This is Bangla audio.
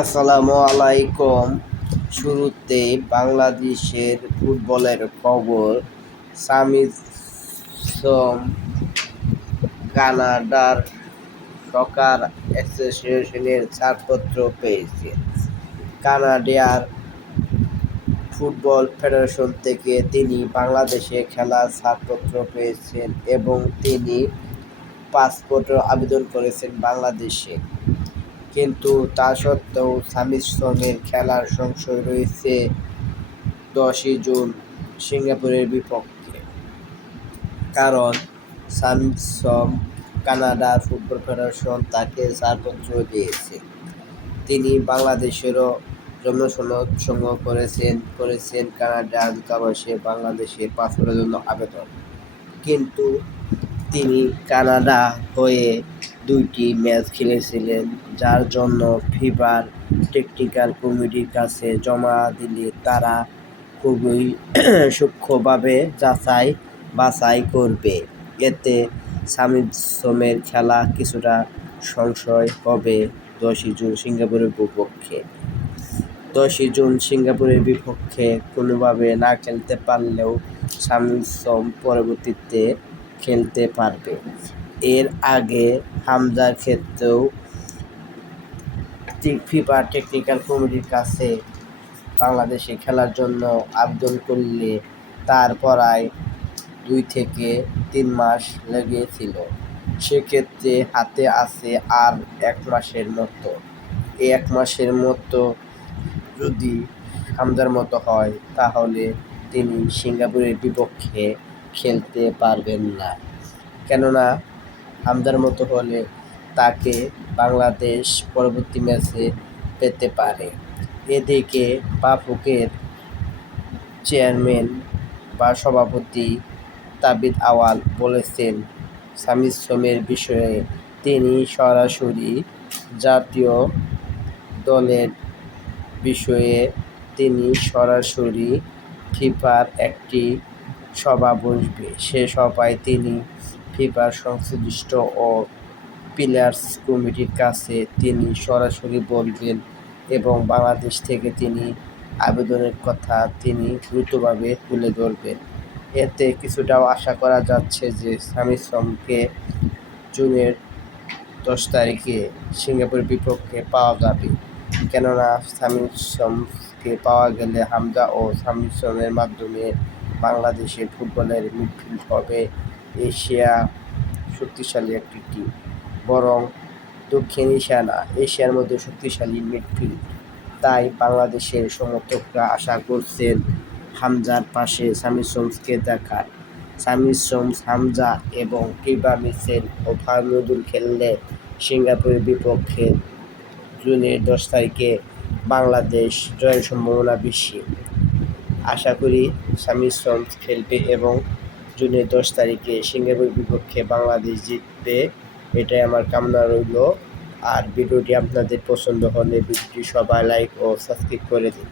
আসসালামু আলাইকুম। শুরুতে বাংলাদেশের ফুটবলের খবর। সামি সোম, কানাডার সকার অ্যাসোসিয়েশনের ছাড়পত্র পেয়েছে। কানাডিয়ার ফুটবল ফেডারেশন থেকে তিনি বাংলাদেশে খেলার ছাড়পত্র পেয়েছেন এবং তিনি পাসপোর্টের আবেদন করেছেন বাংলাদেশে। কিন্তু তা সত্ত্বেও সামিসনের খেলার সংশয় রয়েছে দশই জুন সিঙ্গাপুরের বিপক্ষে। কারণ সামসম কানাডা ফুটবল ফেডারেশন তাকে ছাড়পত্র দিয়েছে। তিনি বাংলাদেশেরও জন্মসনদ সংগ্রহ করেছেন করেছেন কানাডা দূতাবাসে বাংলাদেশের পাসপোর্টের জন্য আবেদন। কিন্তু তিনি কানাডা হয়ে দুইটি ম্যাচ খেলেছিলেন, যার জন্য ফিফার টেকনিক্যাল কমিটির কাছে জমা দিলে তারা খুবই সূক্ষ্মভাবে যাচাই বাছাই করবে। এতে সামিসমের খেলা কিছুটা সংশয় হবে দশই জুন সিঙ্গাপুরের বিপক্ষে। দশই জুন সিঙ্গাপুরের বিপক্ষে কোনোভাবে না খেলতে পারলেও সামিসম পরবর্তীতে খেলতে পারবে। এর আগে হামজার ক্ষেত্রেও ফিফা টেকনিক্যাল কমিটির কাছে বাংলাদেশে খেলার জন্য আবেদন করলে তার পড়ায় দুই থেকে তিন মাস লেগেছিল। সেক্ষেত্রে হাতে আছে আর এক মাসের মতো। এই এক মাসের মতো যদি হামজার মতো হয়, তাহলে তিনি সিঙ্গাপুরের বিপক্ষে খেলতে পারবেন না। কেননা হামজার মতো হলে তাকে বাংলাদেশ পরবর্তী ম্যাচে পেতে পারে। এদিকে বাফুকের চেয়ারম্যান বা সভাপতি তাবিদ আওয়াল বলেছেন সামিসমের বিষয়ে তিনি সরাসরি জাতীয় দলের বিষয়ে তিনি সরাসরি ফিফার একটি সভা বসবে। সে সভায় তিনি ফিফার সংশ্লিষ্ট ও প্লেয়ার্স কমিটির কাছে তিনি সরাসরি বলবেন এবং বাংলাদেশ থেকে তিনি আবেদনের কথা তিনি দ্রুতভাবে তুলে ধরবেন। এতে কিছুটাও আশা করা যাচ্ছে যে সামিসমকে জুনের দশ তারিখে সিঙ্গাপুরের বিপক্ষে পাওয়া যাবে। কেননা সামিসমকে পাওয়া গেলে হামজা ও সামিসমের মাধ্যমে বাংলাদেশের ফুটবলের মিডফিল্ড হবে এশিয়া শক্তিশালী একটি টিম, বরং দক্ষিণ এশিয়া না, এশিয়ার মধ্যে শক্তিশালী মিডফিল্ড। তাই বাংলাদেশের সমর্থকরা আশা করছেন হামজার পাশে সামি সোমসকে দেখার। সামি সোমস, হামজা এবং কিবা মিসেল ও ফাহমুদুল খেললে সিঙ্গাপুরের বিপক্ষে জুনের দশ তারিখে বাংলাদেশ জয়ের সম্ভাবনা বেশি। আশা করি সামি সোমস খেলবে এবং জুনের দশ তারিখে সিঙ্গাপুরের বিপক্ষে বাংলাদেশ জিতবে, এটাই আমার কামনা রইল। আর ভিডিওটি আপনাদের পছন্দ হলে ভিডিওটি সবাই লাইক ও সাবস্ক্রাইব করে দিন।